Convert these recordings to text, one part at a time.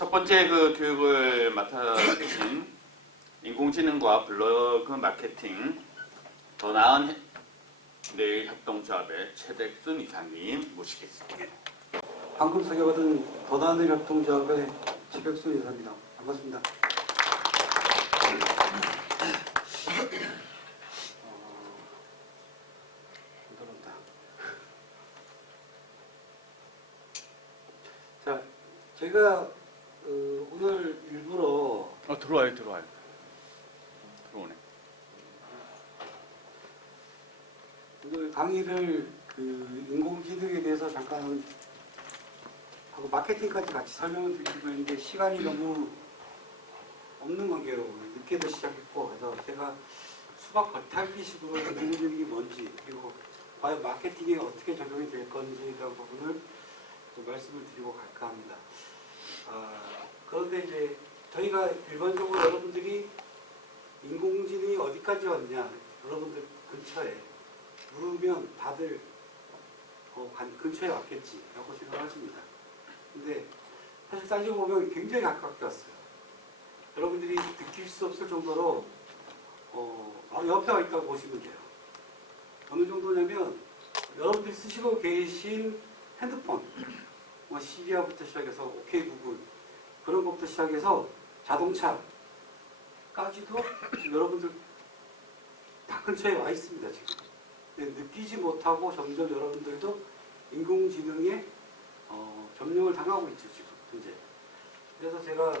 첫 번째 그 교육을 맡아 계신 인공지능과 블로그 마케팅 더 나은 내일 협동조합의 최백순 이사님 모시겠습니다. 방금 소개받은 더 나은 내일 협동조합의 최백순 이사입니다. 반갑습니다. 자, 저희가 오늘 일부러 들어와요. 들어오네. 오늘 강의를 인공지능에 대해서 잠깐 하고 마케팅까지 같이 설명을 드리고 있는데 시간이 너무 없는 관계로 늦게도 시작했고, 그래서 제가 수박 겉핥기식으로 인공지능이 뭔지, 그리고 과연 마케팅에 어떻게 적용이 될 건지에 대한 부분을 좀 말씀을 드리고 갈까 합니다. 그런데 이제 저희가 일반적으로 여러분들이 인공지능이 어디까지 왔냐, 여러분들 근처에 물으면 다들 근처에 왔겠지 라고 생각하십니다. 근데 사실 따지고 보면 굉장히 가깝게 왔어요. 여러분들이 느낄 수 없을 정도로 바로 옆에 와 있다고 보시면 돼요. 어느 정도냐면 여러분들이 쓰시고 계신 핸드폰, 시리아부터 시작해서 오케이 구글 그런 것부터 시작해서 자동차까지도 지금 여러분들 다 근처에 와 있습니다. 지금. 느끼지 못하고 점점 여러분들도 인공지능에 점령을 당하고 있죠. 지금 현재. 그래서 제가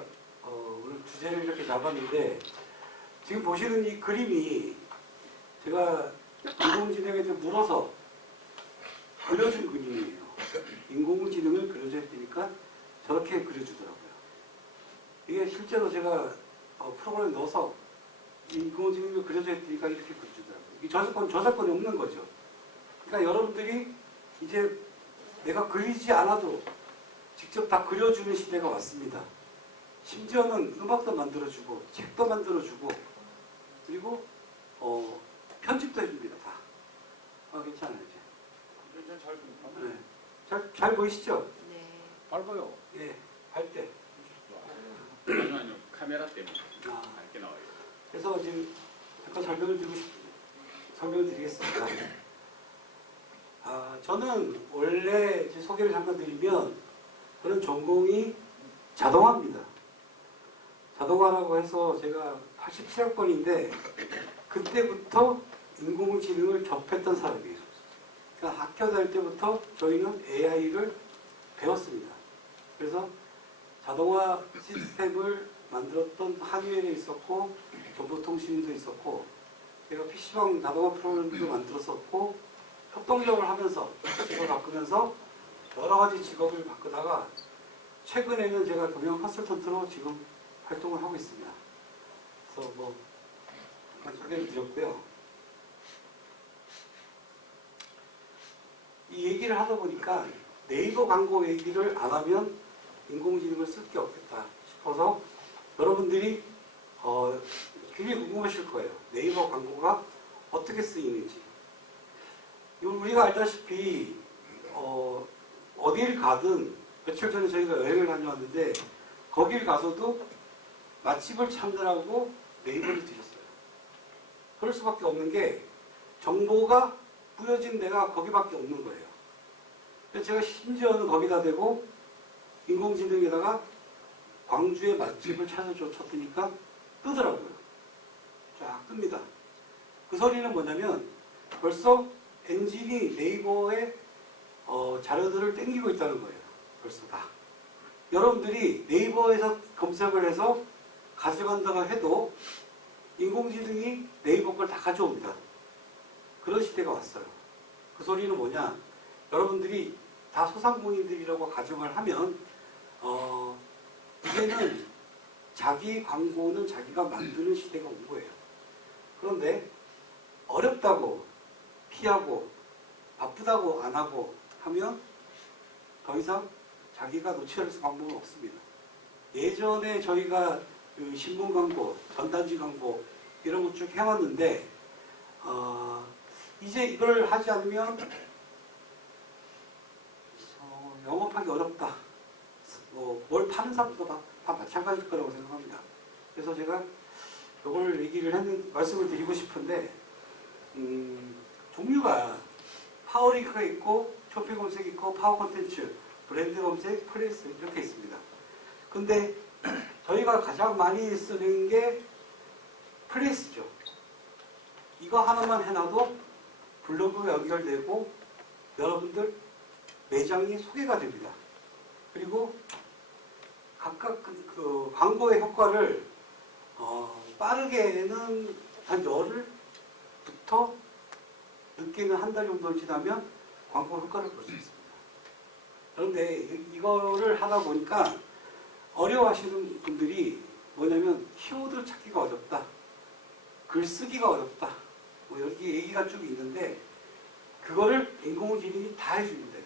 오늘 주제를 이렇게 잡았는데, 지금 보시는 이 그림이 제가 인공지능에 대해 물어서 그려준 그림이에요. 인공지능을 그려줘야 되니까 저렇게 그려주더라고요. 이게 실제로 제가 프로그램에 넣어서 인공지능을 그려줘야 되니까 이렇게 그려주더라고요. 이게 저작권이 없는 거죠. 그러니까 여러분들이 이제 내가 그리지 않아도 직접 다 그려주는 시대가 왔습니다. 심지어는 음악도 만들어주고 책도 만들어주고 그리고 편집도 해줍니다. 다. 괜찮아요 이제. 잘 보이시죠? 네. 밝아요. 예, 밝대. 아니요, 카메라 때문에 밝게 나와요. 그래서 지금 잠깐 설명을 드리겠습니다. 저는 원래 제 소개를 잠깐 드리면 저는 전공이 자동화입니다. 자동화라고 해서 제가 87학번인데 그때부터 인공지능을 접했던 사람이에요. 그러니까 학교 다닐 때부터 저희는 AI를 배웠습니다. 그래서 자동화 시스템을 만들었던 한유엘에 있었고 정보통신도 있었고 제가 PC방 자동화 프로그램도 만들었었고 협동조합을 하면서 직업을 바꾸면서 여러 가지 직업을 바꾸다가 최근에는 제가 경영 컨설턴트로 지금 활동을 하고 있습니다. 그래서 잠깐 소개를 드렸고요. 이 얘기를 하다 보니까 네이버 광고 얘기를 안 하면 인공지능을 쓸 게 없겠다 싶어서 여러분들이 굉장히 궁금하실 거예요. 네이버 광고가 어떻게 쓰이는지. 우리가 알다시피 어딜 가든 며칠 전에 저희가 여행을 다녀왔는데 거길 가서도 맛집을 찾느라고 네이버를 드렸어요. 그럴 수밖에 없는 게 정보가 뿌려진 데가 거기밖에 없는 거예요. 그래서 제가 심지어는 거기다 대고 인공지능에다가 광주의 맛집을 찾아줘 쳤으니까 뜨더라고요. 쫙 뜹니다. 그 소리는 뭐냐면 벌써 엔진이 네이버의 자료들을 땡기고 있다는 거예요. 벌써 다. 여러분들이 네이버에서 검색을 해서 가져간다고 해도 인공지능이 네이버 걸 다 가져옵니다. 그런 시대가 왔어요. 그 소리는 뭐냐? 여러분들이 다 소상공인들이라고 가정을 하면 이제는 자기 광고는 자기가 만드는 시대가 온 거예요. 그런데 어렵다고 피하고 바쁘다고 안 하고 하면 더 이상 자기가 놓쳐야 할 방법은 없습니다. 예전에 저희가 그 신문 광고, 전단지 광고 이런 것 쭉 해왔는데 이제 이걸 하지 않으면 영업하기 어렵다. 뭘 파는 사람도 다 마찬가지일 거라고 생각합니다. 그래서 제가 이걸 말씀을 드리고 싶은데, 종류가 파워링크가 있고, 쇼핑 검색 있고, 파워 콘텐츠, 브랜드 검색, 플레이스 이렇게 있습니다. 근데 저희가 가장 많이 쓰는 게 플레이스죠. 이거 하나만 해놔도 블로그가 연결되고 여러분들 매장이 소개가 됩니다. 그리고 각각 그 광고의 효과를 빠르게는 한 열흘부터 늦게는 한 달 정도 지나면 광고 효과를 볼 수 있습니다. 그런데 이거를 하다 보니까 어려워하시는 분들이 뭐냐면 키워드 찾기가 어렵다, 글쓰기가 어렵다, 뭐 여기 얘기가 쭉 있는데 그거를 인공지능이 다 해줍니다.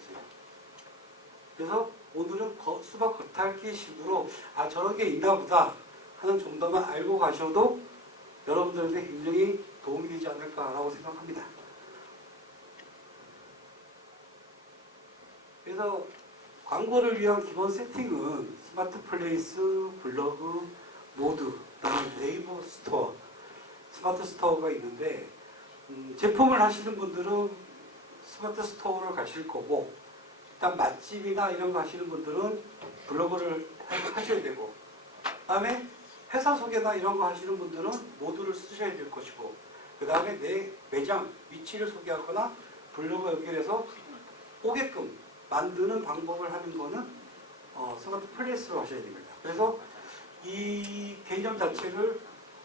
그래서 오늘은 수박 겉핥기 식으로 저런 게 있나 보다 하는 정도만 알고 가셔도 여러분들한테 굉장히 도움이 되지 않을까라고 생각합니다. 그래서 광고를 위한 기본 세팅은 스마트 플레이스, 블로그, 모드, 그다음에 네이버 스토어, 스마트 스토어가 있는데 제품을 하시는 분들은 스마트 스토어를 가실 거고, 일단 맛집이나 이런 거 하시는 분들은 블로그를 하셔야 되고, 그다음에 회사 소개나 이런 거 하시는 분들은 모두를 쓰셔야 될 것이고, 그 다음에 내 매장 위치를 소개하거나 블로그 연결해서 오게끔 만드는 방법을 하는 거는 스마트 플레이스로 하셔야 됩니다. 그래서 이 개념 자체를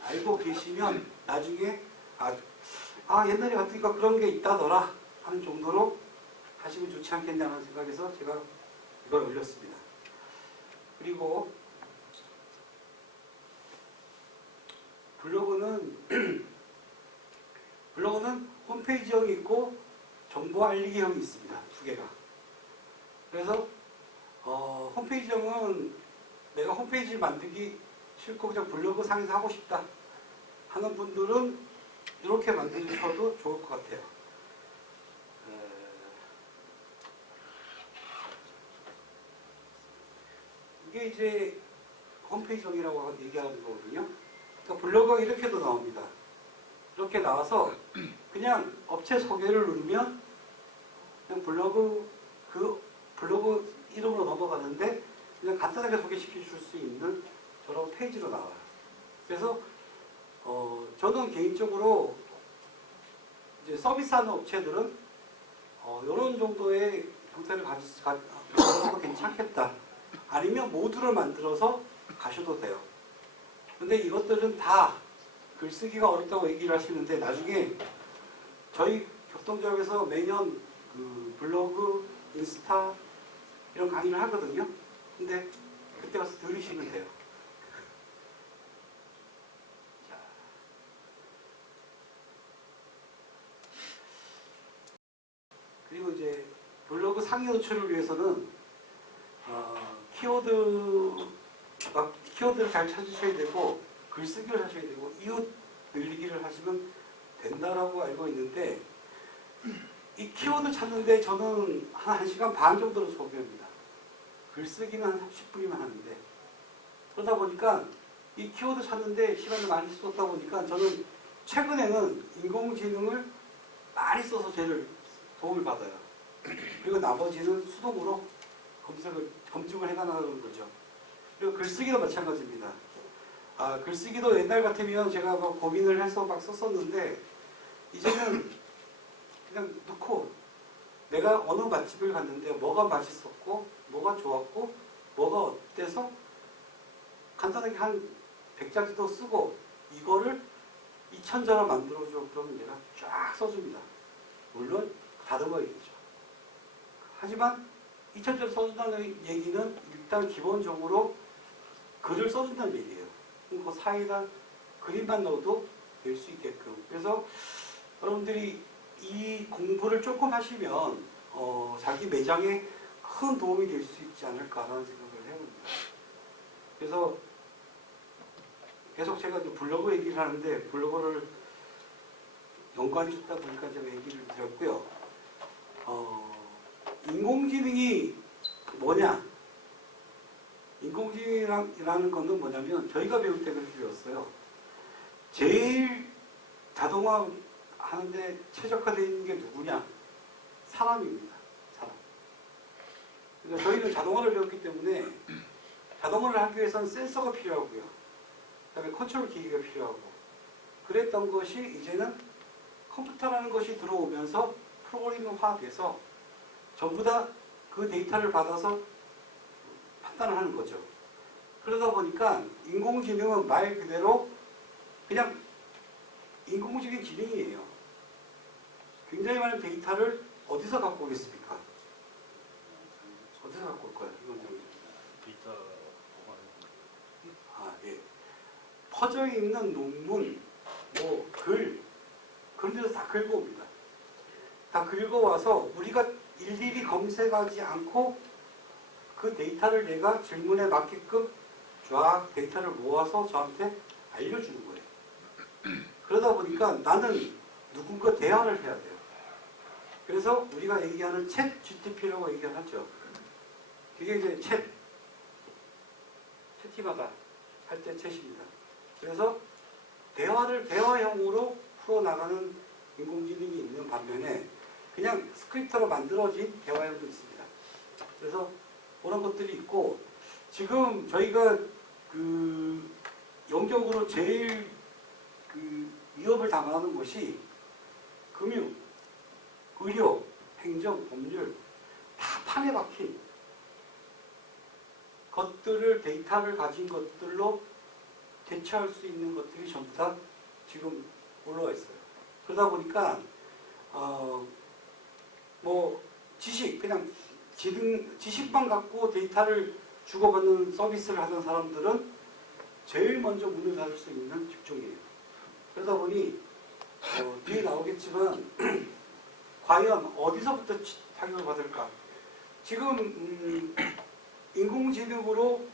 알고 계시면 나중에 옛날에 같으니까 그런 게 있다더라 하는 정도로 하시면 좋지 않겠냐는 생각에서 제가 이걸 올렸습니다. 그리고 블로그는 홈페이지형이 있고 정보 알리기형이 있습니다. 두 개가. 그래서 홈페이지형은 내가 홈페이지 만들기 싫고 그냥 블로그 상에서 하고 싶다 하는 분들은 이렇게 만드셔도 좋을 것 같아요. 이게 이제 홈페이지형이라고 얘기하는 거거든요. 그러니까 블로그가 이렇게도 나옵니다. 이렇게 나와서 그냥 업체 소개를 누르면 그냥 블로그 이름으로 넘어가는데 그냥 간단하게 소개시켜 줄 수 있는 저런 페이지로 나와요. 그래서 저는 개인적으로 이제 서비스하는 업체들은 이런 정도의 형태를 가져도 괜찮겠다. 아니면 모듈을 만들어서 가셔도 돼요. 근데 이것들은 다 글쓰기가 어렵다고 얘기를 하시는데 나중에 저희 격동조합에서 매년 그 블로그, 인스타 이런 강의를 하거든요. 근데 그때 가서 들으시면 돼요. 자. 그리고 이제 블로그 상위 노출을 위해서는 키워드를 잘 찾으셔야 되고 글쓰기를 하셔야 되고 이웃 늘리기를 하시면 된다라고 알고 있는데 이 키워드 찾는데 저는 한 1시간 반 정도로 소비합니다. 글쓰기는 한 10분이면 하는데 그러다 보니까 이 키워드 찾는데 시간을 많이 쏟다 보니까 저는 최근에는 인공지능을 많이 써서 제일 도움을 받아요. 그리고 나머지는 수동으로 검증을 해가는 거죠. 그리고 글쓰기도 마찬가지입니다. 글쓰기도 옛날 같으면 제가 막 고민을 해서 막 썼었는데 이제는 그냥 넣고 내가 어느 맛집을 갔는데 뭐가 맛있었고 뭐가 좋았고 뭐가 어때서 간단하게 한 100자리도 쓰고 이거를 2000자로 만들어줘. 그러면 내가 쫙 써줍니다. 물론 다듬어야겠죠. 하지만 2000자를 써준다는 얘기는 일단 기본적으로 글을 써준다는 얘기예요. 그 사이에다 그림만 넣어도 될 수 있게끔. 그래서 여러분들이 이 공부를 조금 하시면 자기 매장에 큰 도움이 될 수 있지 않을까라는 생각을 해봅니다. 그래서 계속 제가 블로그 얘기를 하는데 블로그를 연관이 있다 보니까 제가 얘기를 드렸고요. 인공지능이 뭐냐? 인공지능이라는 거는 뭐냐면 저희가 배울 때 그렇게 배웠어요. 제일 자동화 하는데 최적화되어 있는 게 누구냐? 사람입니다. 사람. 그러니까 저희는 자동화를 배웠기 때문에 자동화를 하기 위해서는 센서가 필요하고요. 그다음에 컨트롤 기기가 필요하고 그랬던 것이 이제는 컴퓨터라는 것이 들어오면서 프로그래밍화돼서 전부 다 그 데이터를 받아서 판단을 하는 거죠. 그러다 보니까 인공지능은 말 그대로 그냥 인공적인 지능이에요. 굉장히 많은 데이터를 어디서 갖고 오겠습니까? 어디서 갖고 올 거예요? 이건 좀. 데이터 보관을 아, 예. 퍼져 있는 논문, 뭐 글, 그런 데서 다 긁어옵니다. 다 긁어와서 우리가 일일이 검색하지 않고 그 데이터를 내가 질문에 맞게끔 쫙 데이터를 모아서 저한테 알려주는 거예요. 그러다 보니까 나는 누군가 대화를 해야 돼요. 그래서 우리가 얘기하는 챗 GTP라고 얘기하죠. 그게 이제 채팅하다 할 때 챗입니다. 그래서 대화형으로 풀어나가는 인공지능이 있는 반면에 그냥 스크립터로 만들어진 대화형도 있습니다. 그래서 그런 것들이 있고 지금 저희가 그 영적으로 제일 그 위협을 당하는 것이 금융, 의료, 행정, 법률 다 판에 박힌 것들을 데이터를 가진 것들로 대체할 수 있는 것들이 전부 다 지금 올라와 있어요. 그러다 보니까 뭐 지식 그냥 지식만 갖고 데이터를 주고받는 서비스를 하는 사람들은 제일 먼저 문을 닫을 수 있는 직종이에요. 그러다 보니 뒤에 나오겠지만 과연 어디서부터 타격을 받을까? 지금 인공지능으로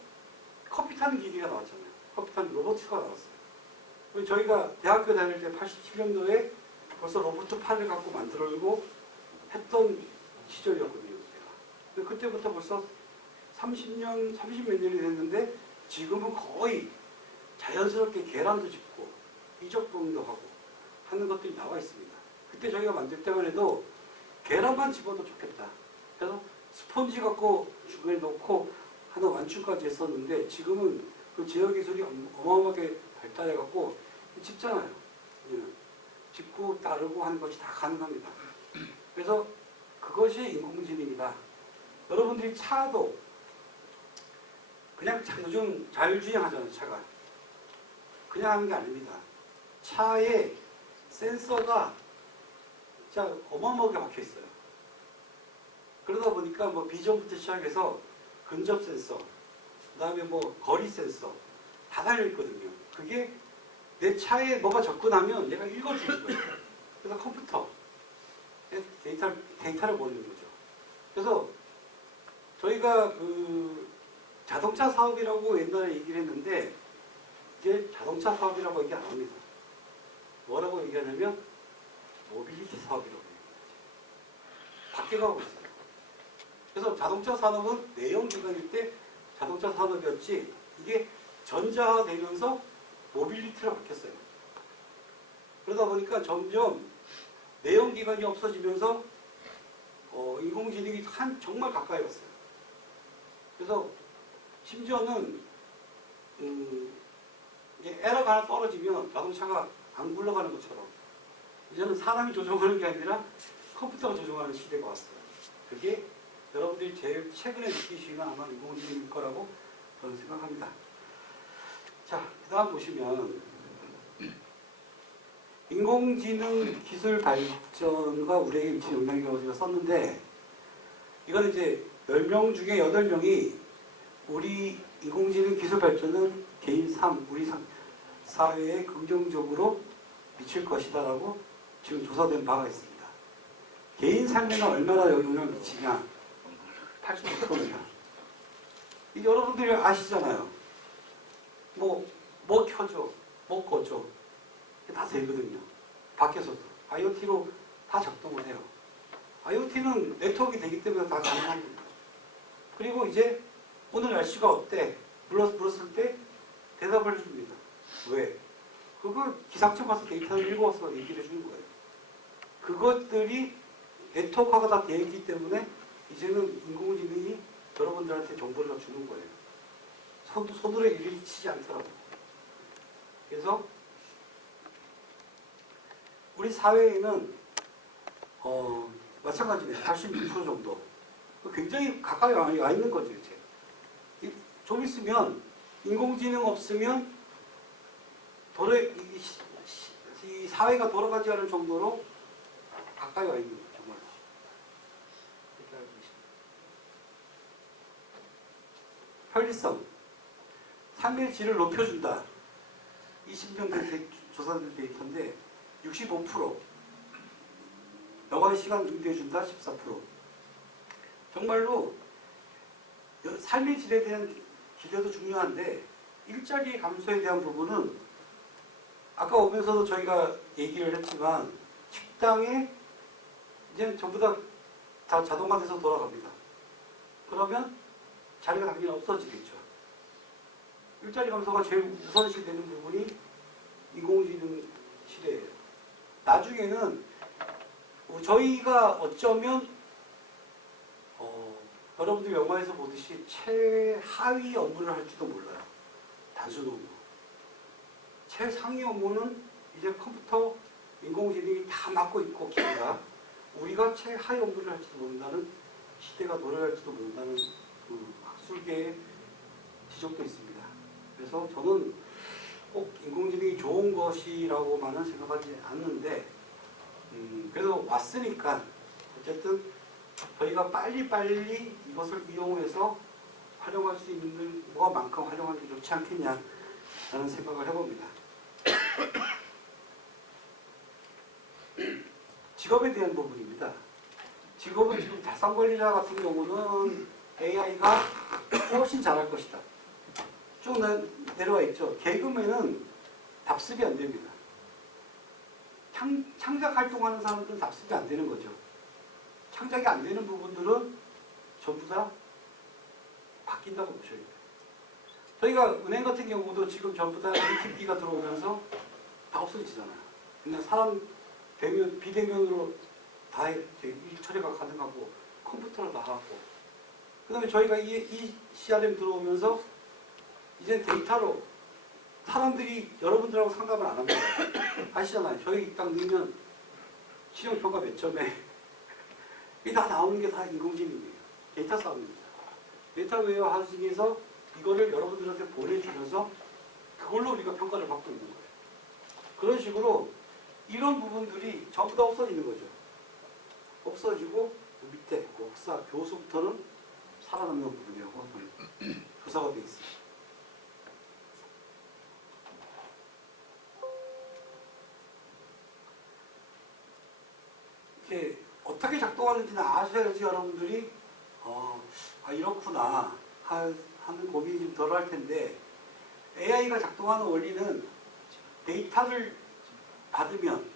커피 타는 기계가 나왔잖아요. 커피 타는 로봇가 나왔어요. 저희가 대학교 다닐 때 87년도에 벌써 로봇 팔을 갖고 만들고 했던 시절이었거든요. 제가. 그때부터 벌써 30년, 30몇 년이 됐는데 지금은 거의 자연스럽게 계란도 짚고 이적봉도 하고 하는 것들이 나와 있습니다. 그때 저희가 만들 때만 해도 계란만 집어도 좋겠다. 그래서 스펀지 갖고 중간에 넣고 하는 완충까지 했었는데 지금은 그 제어 기술이 어마어마하게 발달해 갖고 집잖아요. 짚고 따르고 하는 것이 다 가능합니다. 그래서 그것이 인공지능이다. 여러분들이 차도 그냥 요즘 자율주행 하잖아요. 차가 그냥 하는 게 아닙니다. 차에 센서가 진짜 어마어마하게 박혀 있어요. 그러다 보니까 뭐 비전부터 시작해서 근접 센서, 그 다음에 뭐 거리 센서 다 달려 있거든요. 그게 내 차에 뭐가 접근하면 얘가 읽어주는 거예요. 그래서 컴퓨터 데이터를 모르는 거죠. 그래서 저희가 그 자동차 사업이라고 옛날에 얘기를 했는데 이제 자동차 사업이라고 얘기 안 합니다. 뭐라고 얘기하냐면 모빌리티 사업이라고 얘기합니다. 바뀌어가고 있어요. 그래서 자동차 산업은 내연기관일 때 자동차 산업이었지 이게 전자화되면서 모빌리티로 바뀌었어요. 그러다 보니까 점점 내연기관이 없어지면서 인공지능이 정말 가까이 왔어요. 그래서 심지어는 에러가 하나 떨어지면 자동차가 안 굴러가는 것처럼 이제는 사람이 조종하는 게 아니라 컴퓨터가 조종하는 시대가 왔어요. 그게 여러분들이 제일 최근에 느끼시는 아마 인공지능일 거라고 저는 생각합니다. 자, 그 다음 보시면 인공지능 기술 발전과 우리에게 미친 영향이라고 제가 썼는데 이건 이제 10명 중에 8명이 우리 인공지능 기술 발전은 개인 삶, 우리 사회에 긍정적으로 미칠 것이다 라고 지금 조사된 바가 있습니다. 개인 삶에는 얼마나 영향을 미치냐? 86%입니다. 여러분들이 아시잖아요. 뭐 켜줘, 뭐 꺼줘. 다 되거든요. 밖에서도. IoT로 다 작동을 해요. IoT는 네트워크가 되기 때문에 다 가능합니다. 그리고 이제 오늘 날씨가 어때? 물었을 때 대답을 해줍니다. 왜? 그걸 기상청 가서 데이터를 읽어서 얘기를 해주는 거예요. 그것들이 네트워크가 다 되어 있기 때문에 이제는 인공지능이 여러분들한테 정보를 다 주는 거예요. 손으로 일일이 치지 않더라고요. 그래서 우리 사회에는 마찬가지네요. 86% 정도. 굉장히 가까이 와 있는 거죠, 이제. 좀 있으면 인공지능 없으면 이 사회가 돌아가지 않을 정도로 가까이 와 있는 거예요, 정말로. 이렇게 알고 있습니다. 편리성. 삶의 질을 높여준다. 20년 된 조사된 데이터인데 65%. 여가의 시간 응대해준다. 14%. 정말로 삶의 질에 대한 기대도 중요한데 일자리 감소에 대한 부분은 아까 오면서도 저희가 얘기를 했지만 식당에 이제 전부 다 자동화돼서 돌아갑니다. 그러면 자리가 당연히 없어지겠죠. 일자리 감소가 제일 우선시 되는 부분이 인공지능 시대예요. 나중에는 저희가 어쩌면 여러분들 영화에서 보듯이 최하위 업무를 할지도 몰라요. 단순 업무. 최상위 업무는 이제 컴퓨터, 인공지능이 다 맡고 있고 기계가 우리가 최하위 업무를 할지도 모른다는 시대가 도래할지도 모른다는 그 학술계의 지적도 있습니다. 그래서 저는 꼭 인공지능이 좋은 것이라고만은 생각하지 않는데 그래도 왔으니까 어쨌든 저희가 빨리빨리 이것을 이용해서 활용할 수 있는 것만큼 활용하는 게 좋지 않겠냐라는 생각을 해봅니다. 직업에 대한 부분입니다. 직업은 지금 자산관리자 같은 경우는 AI가 훨씬 잘할 것이다. 쭉 내려와 있죠. 개그맨은 답습이 안 됩니다. 창작 활동하는 사람들은 답습이 안 되는 거죠. 창작이 안 되는 부분들은 전부 다 바뀐다고 보셔야 돼요. 저희가 은행 같은 경우도 지금 전부 다 OTP가 들어오면서 다 없어지잖아요. 그냥 사람 대면, 비대면으로 다 일 처리가 가능하고 컴퓨터로 다 하고 그 다음에 저희가 이 CRM 들어오면서 이제 데이터로 사람들이 여러분들하고 상담을 안 합니다. 아시잖아요. 저희 딱 넣으면 시험평가 몇 점에 이 다 나오는 게 다 인공지능이에요. 데이터 싸움입니다. 데이터 웨어하우싱에서 이거를 여러분들한테 보내주면서 그걸로 우리가 평가를 받고 있는 거예요. 그런 식으로 이런 부분들이 전부 다 없어지는 거죠. 없어지고 그 밑에 목사, 교수부터는 살아남는 부분이라고 조사가 되어 있습니다. 이게 어떻게 작동하는지는 아셔야지 여러분들이 이렇구나 하는 고민이 좀 덜 할 텐데 AI가 작동하는 원리는 데이터를 받으면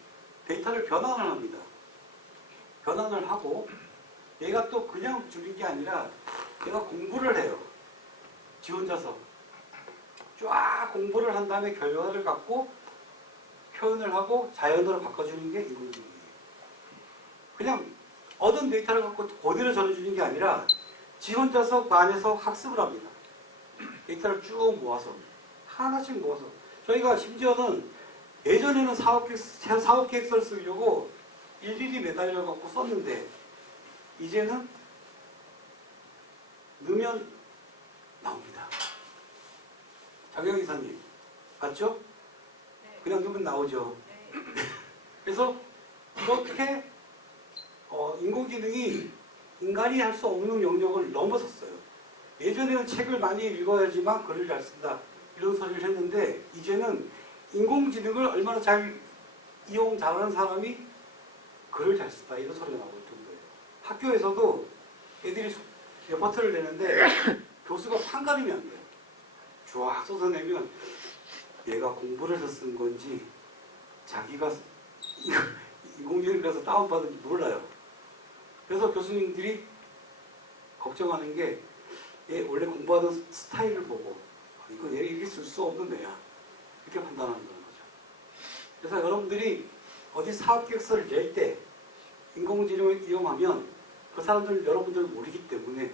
데이터를 변환을 합니다. 변환을 하고 얘가 또 그냥 주는 게 아니라 얘가 공부를 해요. 지 혼자서 쫙 공부를 한 다음에 결과를 갖고 표현을 하고 자연어로 바꿔주는 게 인공지능이에요. 그냥 얻은 데이터를 갖고 그대로 전해주는 게 아니라 지 혼자서 그 안에서 학습을 합니다. 데이터를 쭉 모아서 하나씩 모아서 저희가 심지어는 예전에는 사업계획서를 쓰려고 일일이 매달려 갖고 썼는데 이제는 넣으면 나옵니다. 장영 이사님 맞죠? 그냥 넣으면 나오죠. 그래서 이렇게 인공지능이 인간이 할 수 없는 영역을 넘어섰어요. 예전에는 책을 많이 읽어야지만 글을 잘 쓴다 이런 소리를 했는데 이제는 인공지능을 얼마나 잘 이용 잘하는 사람이 글을 잘 쓴다 이런 소리가 나올 정도예요. 학교에서도 애들이 레포트를 내는데 교수가 판가름이 안 돼요. 쫙 쏟아내면 얘가 공부를 해서 쓴 건지 자기가 인공지능에서 다운받은지 몰라요. 그래서 교수님들이 걱정하는 게 얘 원래 공부하는 스타일을 보고 이거 얘 이길 수 없는 애야. 이렇게 판단하는 거죠. 그래서 여러분들이 어디 사업계획서를 낼 때 인공지능을 이용하면 그 사람들은 여러분들을 모르기 때문에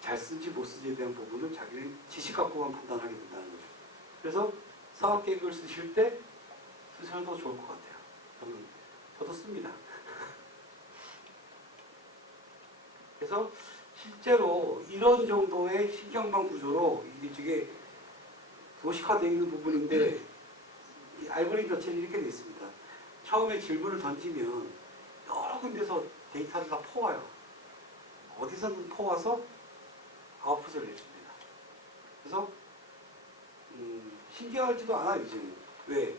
잘 쓴지 못 쓴지에 대한 부분은 자기는 지식 갖고만 판단하게 된다는 거죠. 그래서 사업계획을 쓰실 때 쓰시면 더 좋을 것 같아요. 저도 씁니다. 그래서 실제로 이런 정도의 신경망 구조로 이게 도식화되어 있는 부분인데 이 알고리즘 자체는 이렇게 되어 있습니다. 처음에 질문을 던지면 여러 군데서 데이터를 다 퍼와요. 어디서든 퍼와서 아웃풋을 내줍니다. 그래서 신기하지도 않아요, 이제는. 왜?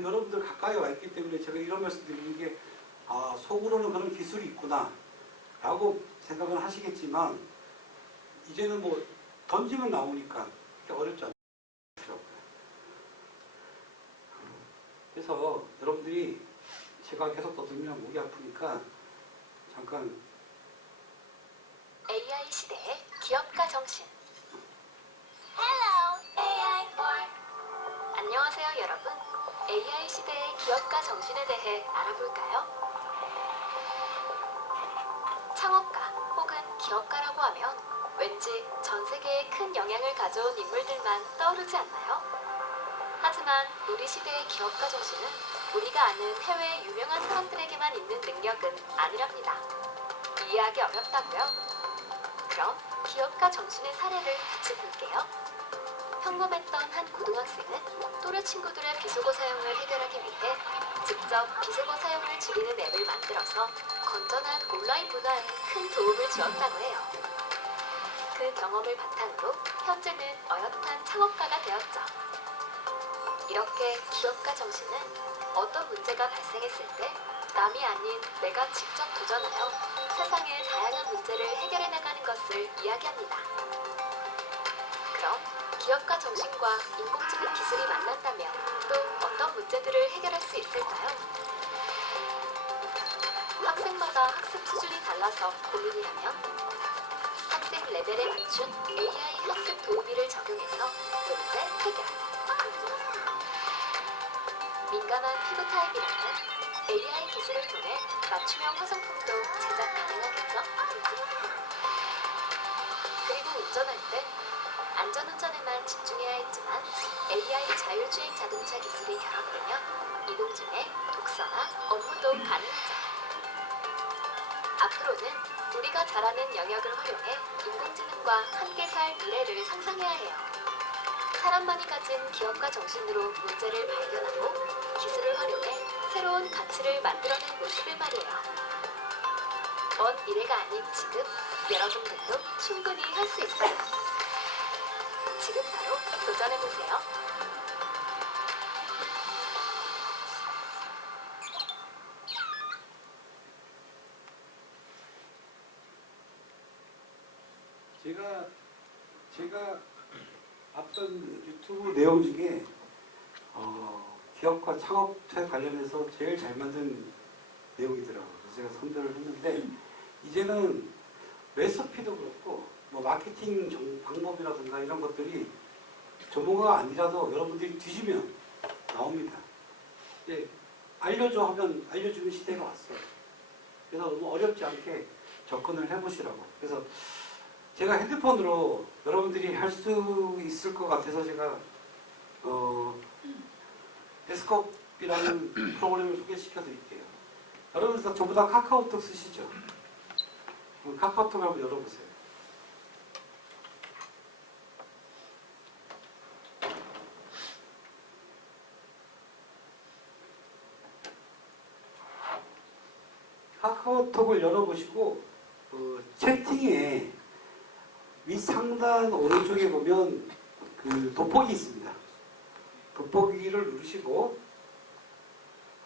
여러분들 가까이 와 있기 때문에 제가 이런 말씀 드리는 게 속으로는 그런 기술이 있구나 라고 생각을 하시겠지만 이제는 뭐 던지면 나오니까 그렇게 어렵지 않더라고요. 그래서 여러분들이 제가 계속 떠들면 목이 아프니까 잠깐 AI 시대의 기업가 정신. Hello, AI Boy. 안녕하세요, 여러분. AI 시대의 기업가 정신에 대해 알아볼까요? 창업가 혹은 기업가라고 하면 왠지 전 세계에 큰 영향을 가져온 인물들만 떠오르지 않나요? 하지만 우리 시대의 기업가 정신은 우리가 아는 해외 유명한 사람들에게만 있는 능력은 아니랍니다. 이해하기 어렵다고요? 그럼 기업가 정신의 사례를 같이 볼게요. 평범했던 한 고등학생은 또래 친구들의 비속어 사용을 해결하기 위해 직접 비속어 사용을 줄이는 앱을 만들어서 건전한 온라인 문화에 큰 도움을 주었다고 해요. 그 경험을 바탕으로 현재는 어엿한 창업가가 되었죠. 이렇게 기업가 정신은 어떤 문제가 발생했을 때 남이 아닌 내가 직접 도전하여 세상의 다양한 문제를 해결해 나가는 것을 이야기합니다. 그럼 기업가 정신과 인공지능 기술이 만난다면 또 어떤 문제들을 해결할 수 있을까요? 학생마다 학습 수준이 달라서 고민이라면 학생 레벨에 맞춘 AI 학습 도우미를 적용해서 문제 해결. 민감한 피부 타입이라면 AI 기술을 통해 맞춤형 화장품도 제작 가능하겠죠? 그리고 운전할 땐 안전운전에만 집중해야 했지만 AI 자율주행 자동차 기술이 결합되면 이동 중에 독서나 업무도 가능하죠. 앞으로는 우리가 잘하는 영역을 활용해 인공지능과 함께 살 미래를 상상해야 해요. 사람만이 가진 기업가 정신으로 문제를 발견하고 기술을 활용해 새로운 가치를 만들어낸 모습을 말이에요. 먼 미래가 아닌 지금 여러분들도 충분히 할 수 있어요. 지금 바로 도전해보세요. 제가 앞선 유튜브 내용 중에 기업과 창업에 관련해서 제일 잘 만든 내용이더라고요. 그래서 제가 선별을 했는데 이제는 레시피도 그렇고 뭐 마케팅 방법이라든가 이런 것들이 전문가가 아니라도 여러분들이 뒤지면 나옵니다. 예, 알려줘 하면 알려주는 시대가 왔어요. 그래서 너무 어렵지 않게 접근을 해보시라고. 그래서 제가 핸드폰으로 여러분들이 할 수 있을 것 같아서 제가 데스크톱이라는 프로그램을 소개시켜 드릴게요. 여러분들 전부 다 카카오톡 쓰시죠? 카카오톡 한번 열어보세요. 카카오톡을 열어보시고 채팅에 윗상단 오른쪽에 보면 그 돋보기 있습니다. 돋보기를 누르시고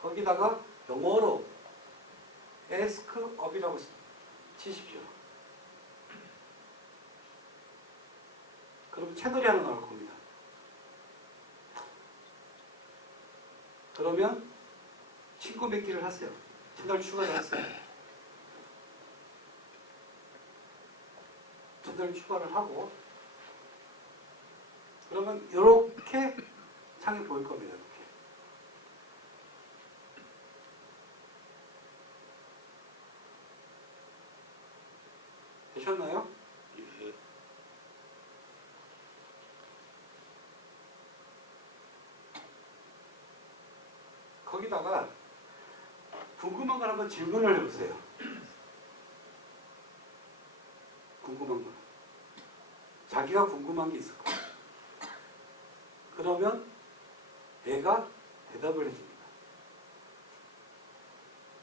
거기다가 영어로 ask up이라고 치십시오. 그럼 채널이 하나 나올 겁니다. 그러면 친구 맺기를 하세요. 채널 추가를 하세요. 캡처들을 추가를 하고 그러면 이렇게 창이 보일 겁니다. 이렇게. 되셨나요? 예. 거기다가 궁금한 걸 한번 질문을 해보세요. 궁금한 거. 자기가 궁금한 게 있을 거예요. 그러면 얘가 대답을 해줍니다.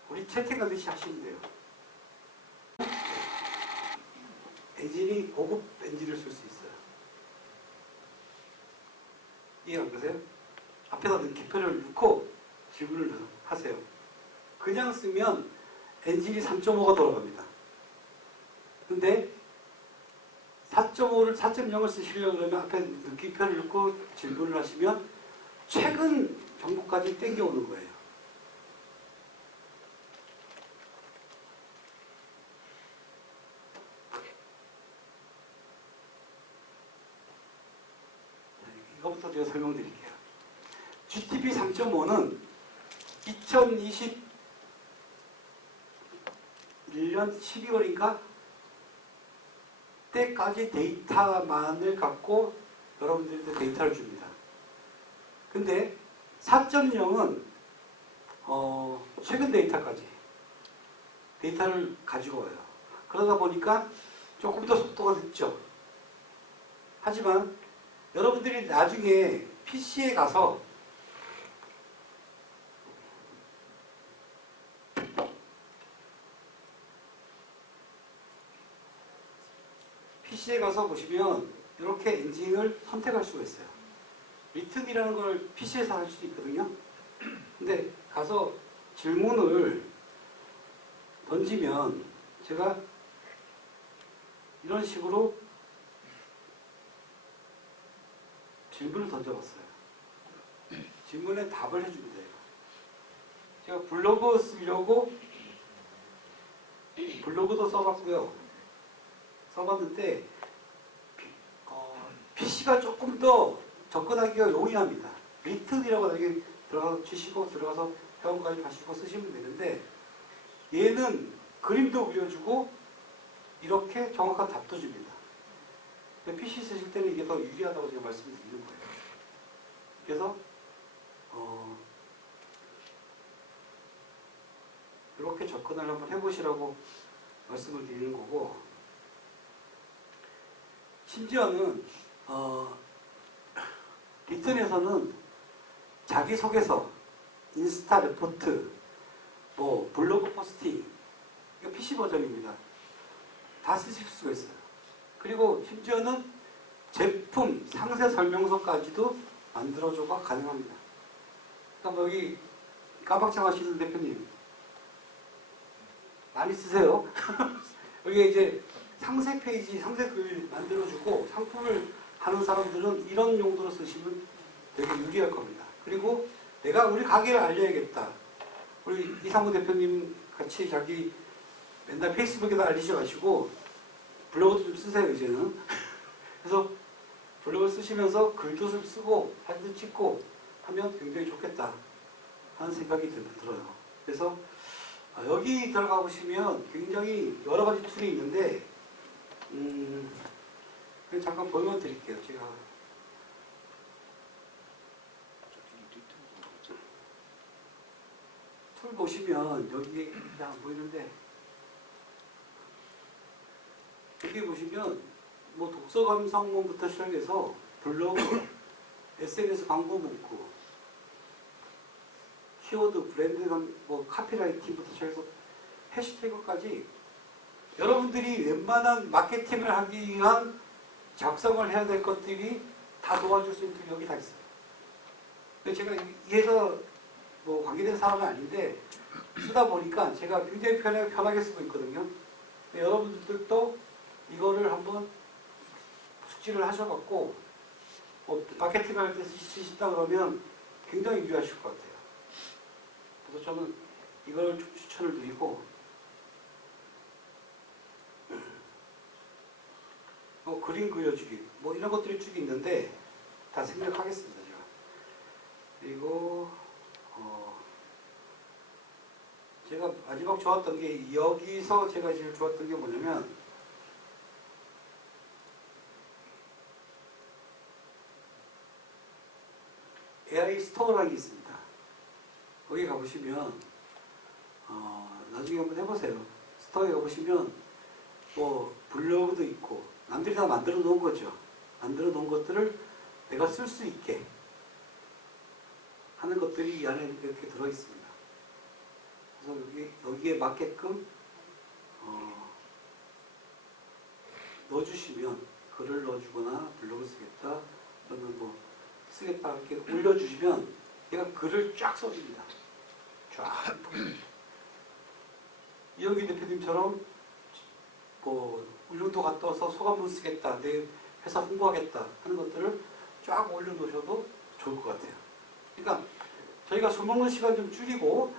우리 채팅하듯이 하시면 돼요. 엔진이 고급 엔진을 쓸 수 있어요. 이해 안 가세요? 앞에다 기표를 넣고 질문을 하세요. 그냥 쓰면 엔진이 3.5가 돌아갑니다. 근데 4.0을 쓰시려고 그러면 앞에 느낌표를 넣고 질문을 하시면 최근 정보까지 땡겨오는 거예요. 이거부터 제가 설명드릴게요. GTP 3.5는 2021년 12월인가 때까지 데이터만을 갖고 여러분들한테 데이터를 줍니다. 근데 4.0은 최근 데이터까지 데이터를 가지고 와요. 그러다 보니까 조금 더 속도가 늦죠. 하지만 여러분들이 나중에 PC에 가서 보시면 이렇게 엔진을 선택할 수가 있어요. 리튼이라는 걸 PC에서 할 수도 있거든요. 근데 가서 질문을 던지면 제가 이런 식으로 질문을 던져봤어요. 질문에 답을 해줍니다. 제가 블로그 쓰려고 블로그도 써봤고요. 써봤는데 PC가 조금 더 접근하기가 용이합니다. 리튼이라고 나중에 들어가서 치시고 들어가서 회원까지 가시고 쓰시면 되는데 얘는 그림도 그려주고 이렇게 정확한 답도 줍니다. PC 쓰실 때는 이게 더 유리하다고 제가 말씀을 드리는 거예요. 그래서 이렇게 접근을 한번 해보시라고 말씀을 드리는 거고, 심지어는 리튼에서는 자기소개서, 인스타 레포트, 뭐 블로그 포스팅, 이거 PC 버전입니다. 다 쓰실 수가 있어요. 그리고 심지어는 제품 상세 설명서까지도 만들어줘가 가능합니다. 그러니까 여기 까박장 하시는 대표님 많이 쓰세요. 여기 이제 상세 페이지, 상세 글 만들어주고 상품을 하는 사람들은 이런 용도로 쓰시면 되게 유리할 겁니다. 그리고 내가 우리 가게를 알려야겠다. 우리 이상무 대표님 같이 자기 맨날 페이스북에다 알리지 마시고 블로그도 좀 쓰세요, 이제는. 그래서 블로그 쓰시면서 글도 좀 쓰고 사진도 찍고 하면 굉장히 좋겠다 하는 생각이 들어요. 그래서 여기 들어가 보시면 굉장히 여러 가지 툴이 있는데 그냥 잠깐 보여드릴게요. 제가 툴 보시면 여기 잘 안 보이는데 여기 보시면 뭐 독서 감상문부터 시작해서 블로그, SNS 광고 문구, 키워드, 브랜드, 뭐 카피라이팅부터 시작해서 해시태그까지 여러분들이 웬만한 마케팅을 하기 위한 작성을 해야 될 것들이 다 도와줄 수 있는 여기 다 있어요. 제가 이해서 뭐 관계된 사람은 아닌데 쓰다 보니까 제가 굉장히 편하게 쓰고 있거든요. 여러분들도 이거를 한번 숙지를 하셔갖고 뭐 마케팅 할 때 쓰신다 그러면 굉장히 유리하실 것 같아요. 그래서 저는 이걸 좀 추천을 드리고 그림 그려주기 뭐 이런 것들이 쭉 있는데 다 생략하겠습니다. 제가. 그리고 제가 마지막 좋았던 게 여기서 제가 제일 좋았던 게 뭐냐면 AI 스토어라는 게 있습니다. 거기 가보시면 나중에 한번 해보세요. 스토어에 가보시면 뭐 블로그도 있고 남들이 다 만들어 놓은 거죠. 만들어 놓은 것들을 내가 쓸 수 있게 하는 것들이 이 안에 이렇게 들어 있습니다. 그래서 여기에 맞게끔 넣어주시면 글을 넣어주거나 블로그 쓰겠다 또는 뭐 쓰겠다 이렇게 올려주시면 얘가 글을 쫙 써줍니다. 쫙. 이영기 대표님처럼 뭐 울릉도 갔다 와서 소감문 쓰겠다, 내 회사 홍보하겠다 하는 것들을 쫙 올려놓으셔도 좋을 것 같아요. 그러니까 저희가 술 먹는 시간 좀 줄이고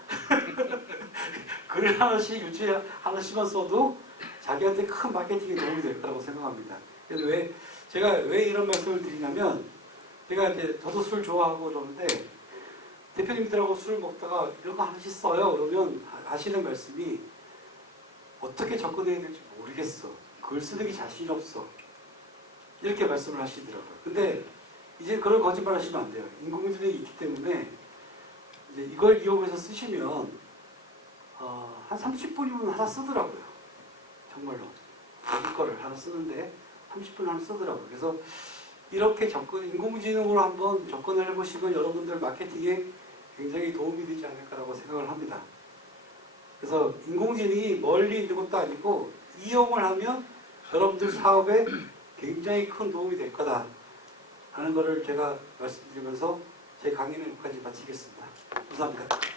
글을 하나씩 일주일에 하나씩만 써도 자기한테 큰 마케팅에 도움이 될 거라고 생각합니다. 그래서 제가 왜 이런 말씀을 드리냐면 제가 이제 저도 술 좋아하고 그러는데 대표님들하고 술 먹다가 이런 거 하나씩 써요. 그러면 하시는 말씀이 어떻게 접근해야 될지 모르겠어. 글 쓰는 게 자신이 없어. 이렇게 말씀을 하시더라고요. 근데 이제 그런 거짓말 하시면 안 돼요. 인공지능이 있기 때문에 이제 이걸 이용해서 쓰시면 한 30분이면 하나 쓰더라고요. 정말로. 자기 거를 하나 쓰는데 30분 하나 쓰더라고요. 그래서 이렇게 인공지능으로 한번 접근을 해보시면 여러분들 마케팅에 굉장히 도움이 되지 않을까라고 생각을 합니다. 그래서 인공지능이 멀리 있는 것도 아니고 이용을 하면 여러분들 사업에 굉장히 큰 도움이 될 거다 하는 것을 제가 말씀드리면서 제 강의는 여기까지 마치겠습니다. 감사합니다.